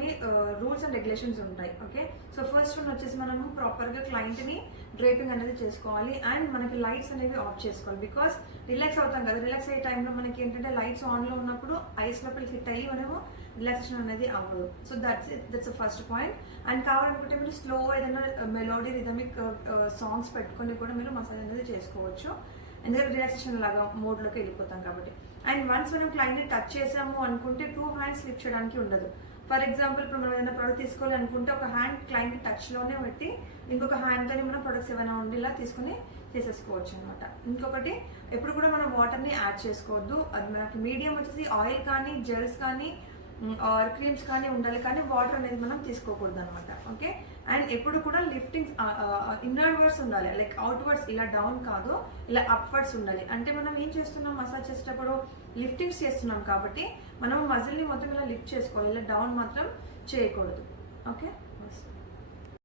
కొన్ని rules and regulations ఉంటాయి. Okay, so first one వచ్చేసి మనము ప్రాపర్గా క్లయింట్ని డ్రేపింగ్ అనేది చేసుకోవాలి అండ్ మనకి లైట్స్ అనేవి ఆఫ్ చేసుకోవాలి. బికాస్ రిలాక్స్ అవుతాం కదా, రిలాక్స్ అయ్యే టైంలో మనకి ఏంటంటే లైట్స్ ఆన్లో ఉన్నప్పుడు ఐస్ లోపల హిట్ అయ్యి మనము రిలాక్సేషన్ అనేది అవ్వదు. So that's first point. And కావాలనుకుంటే మీరు స్లో ఏదైనా మెలోడీ రిథమిక్ సాంగ్స్ పెట్టుకొని కూడా మీరు మసాజ్ అనేది చేసుకోవచ్చు, ఎందుకంటే రిలాక్సేషన్ లాగా మోడ్లోకి వెళ్ళిపోతాం కాబట్టి. అండ్ వన్స్ మనం క్లయింట్ని టచ్ చేసాము అనుకుంటే 2 హ్యాండ్స్ లిఫ్ట్ చేయడానికి ఉండదు. ఫర్ ఎగ్జాంపుల్ ఇప్పుడు మనం ఏదైనా ప్రోడక్ట్ తీసుకోవాలి అనుకుంటే ఒక హ్యాండ్ క్లయింట్ టచ్లోనే పెట్టి ఇంకొక హ్యాండ్తోనే మనం ప్రొడక్ట్స్ ఏమైనా ఉండేలా తీసుకుని చేసేసుకోవచ్చు అనమాట. ఇంకొకటి, ఎప్పుడు కూడా మనం వాటర్ని యాడ్ చేసుకోవద్దు. అది మనకి మీడియం వచ్చేసి ఆయిల్ కానీ జెల్స్ కానీ ఆర్ క్రీమ్స్ కానీ ఉండాలి, కానీ వాటర్ అనేది మనం తీసుకోకూడదు అనమాట. ఓకే, అండ్ ఎప్పుడు కూడా లిఫ్టింగ్ ఇన్నర్ వర్డ్స్ ఉండాలి, లైక్ అవుట్ వర్డ్స్, ఇలా డౌన్ కాదు, ఇలా అప్వర్డ్స్ ఉండాలి. అంటే మనం ఏం చేస్తున్నాం, మసాజ్ చేసేటప్పుడు లిఫ్టింగ్స్ చేస్తున్నాం కాబట్టి మనం మజిల్ని మొత్తం ఇలా లిఫ్ట్ చేసుకోవాలి, ఇలా డౌన్ మాత్రం చేయకూడదు. ఓకే.